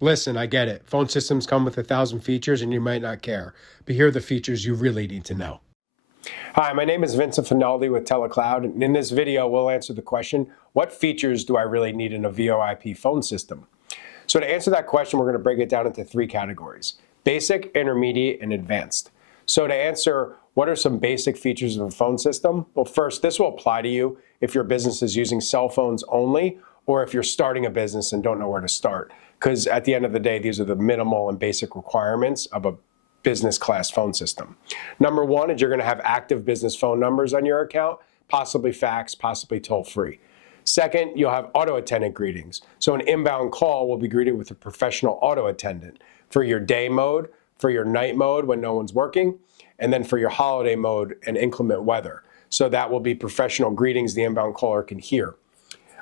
Listen, I get it. Phone systems come with 1,000 features and you might not care, but here are the features you really need to know. Hi, my name is Vincent Finaldi with TeleCloud, and in this video, we'll answer the question, what features do I really need in a VoIP phone system? So to answer that question, we're going to break it down into three categories: basic, intermediate, and advanced. So to answer, what are some basic features of a phone system? Well, first, this will apply to you if your business is using cell phones only, or if you're starting a business and don't know where to start. Because at the end of the day, these are the minimal and basic requirements of a business class phone system. Number one is you're going to have active business phone numbers on your account, possibly fax, possibly toll free. Second, you'll have auto attendant greetings. So an inbound call will be greeted with a professional auto attendant for your day mode, for your night mode when no one's working, and then for your holiday mode and inclement weather. So that will be professional greetings the inbound caller can hear.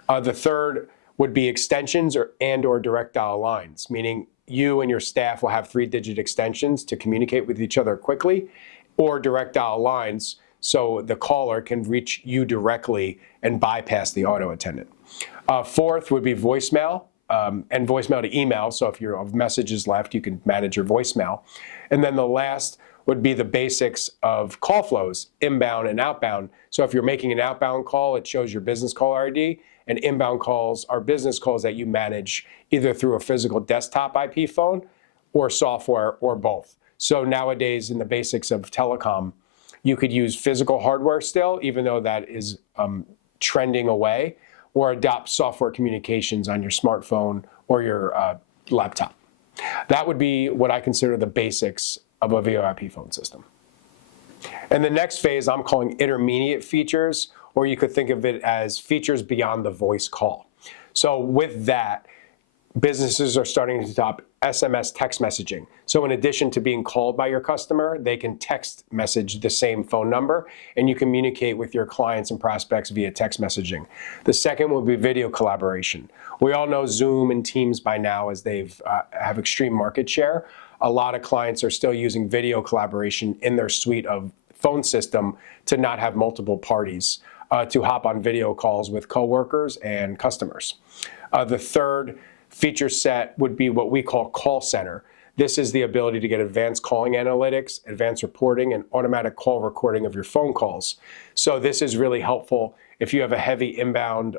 The third would be extensions or direct dial lines, meaning you and your staff will have 3-digit extensions to communicate with each other quickly, or direct dial lines so the caller can reach you directly and bypass the auto attendant. Fourth would be voicemail and voicemail to email. So if you have messages left, you can manage your voicemail. And then the last would be the basics of call flows, inbound and outbound. So if you're making an outbound call, it shows your business caller ID, and inbound calls are business calls that you manage either through a physical desktop IP phone or software or both. So nowadays in the basics of telecom, you could use physical hardware still, even though that is trending away, or adopt software communications on your smartphone or your laptop. That would be what I consider the basics of a VoIP phone system. And the next phase I'm calling intermediate features, or you could think of it as features beyond the voice call. So with that, businesses are starting to adopt SMS text messaging. So in addition to being called by your customer, they can text message the same phone number, and you communicate with your clients and prospects via text messaging. The second will be video collaboration. We all know Zoom and Teams by now, as they've have extreme market share. A lot of clients are still using video collaboration in their suite of phone system to not have multiple parties to hop on video calls with coworkers and customers. The third feature set would be what we call call center. This is the ability to get advanced calling analytics, advanced reporting, and automatic call recording of your phone calls. So this is really helpful if you have a heavy inbound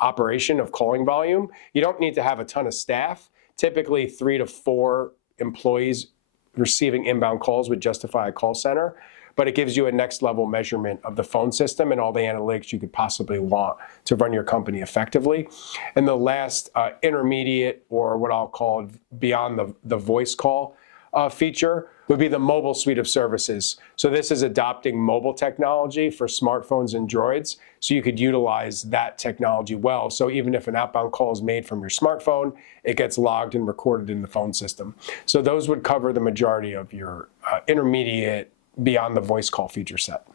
operation of calling volume. You don't need to have a ton of staff. Typically 3 to 4 employees receiving inbound calls would justify a call center, but it gives you a next level measurement of the phone system and all the analytics you could possibly want to run your company effectively. And the last intermediate, or what I'll call beyond the voice call feature, would be the mobile suite of services. So this is adopting mobile technology for smartphones and Droids, so you could utilize that technology well. So even if an outbound call is made from your smartphone, it gets logged and recorded in the phone system. So those would cover the majority of your intermediate beyond the voice call feature set.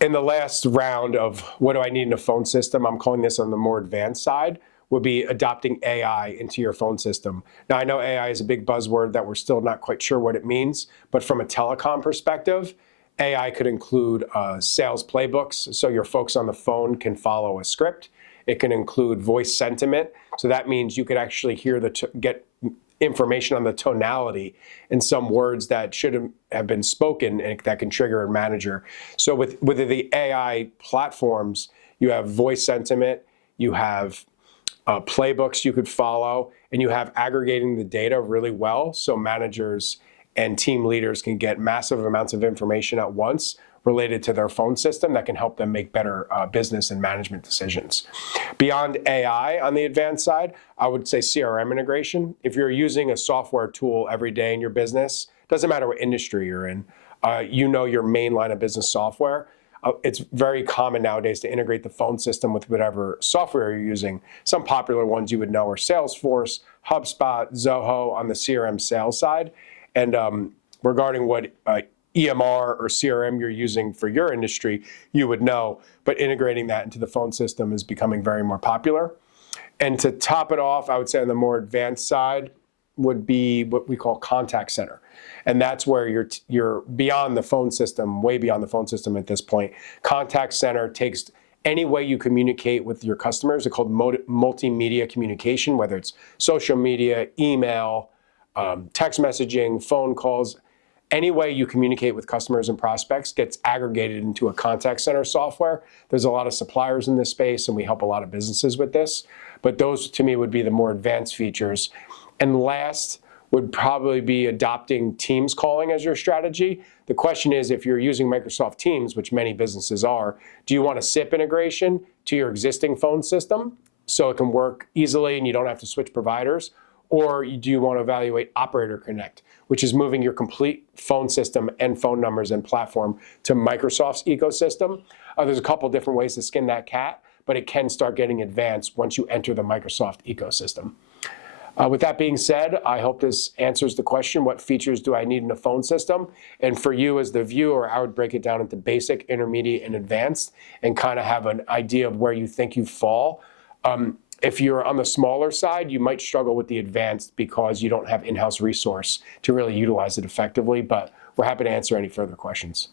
In the last round of what do I need in a phone system, I'm calling this on the more advanced side, would be adopting AI into your phone system. Now I know AI is a big buzzword that we're still not quite sure what it means, but from a telecom perspective, AI could include sales playbooks, so your folks on the phone can follow a script. It can include voice sentiment, so that means you could actually hear get information on the tonality in some words that should have been spoken, and that can trigger a manager. So with the AI platforms, you have voice sentiment, you have playbooks you could follow, and you have aggregating the data really well, so managers and team leaders can get massive amounts of information at once related to their phone system that can help them make better business and management decisions. Beyond AI on the advanced side, I would say CRM integration. If you're using a software tool every day in your business, doesn't matter what industry you're in, you know your main line of business software. It's very common nowadays to integrate the phone system with whatever software you're using. Some popular ones you would know are Salesforce, HubSpot, Zoho on the CRM sales side. And regarding what EMR or CRM you're using for your industry, you would know, but integrating that into the phone system is becoming very more popular. And to top it off, I would say on the more advanced side would be what we call contact center. And that's where you're beyond the phone system, way beyond the phone system at this point. Contact center takes any way you communicate with your customers. They're called multimedia communication, whether it's social media, email, text messaging, phone calls. Any way you communicate with customers and prospects gets aggregated into a contact center software. There's a lot of suppliers in this space, and we help a lot of businesses with this. But those, to me, would be the more advanced features. And last would probably be adopting Teams calling as your strategy. The question is, if you're using Microsoft Teams, which many businesses are, do you want a SIP integration to your existing phone system so it can work easily and you don't have to switch providers? Or do you want to evaluate Operator Connect, which is moving your complete phone system and phone numbers and platform to Microsoft's ecosystem? There's a couple different ways to skin that cat, but it can start getting advanced once you enter the Microsoft ecosystem. With that being said, I hope this answers the question, what features do I need in a phone system? And for you as the viewer, I would break it down into basic, intermediate, and advanced, and kind of have an idea of where you think you fall. If you're on the smaller side, you might struggle with the advanced because you don't have in-house resource to really utilize it effectively, but we're happy to answer any further questions.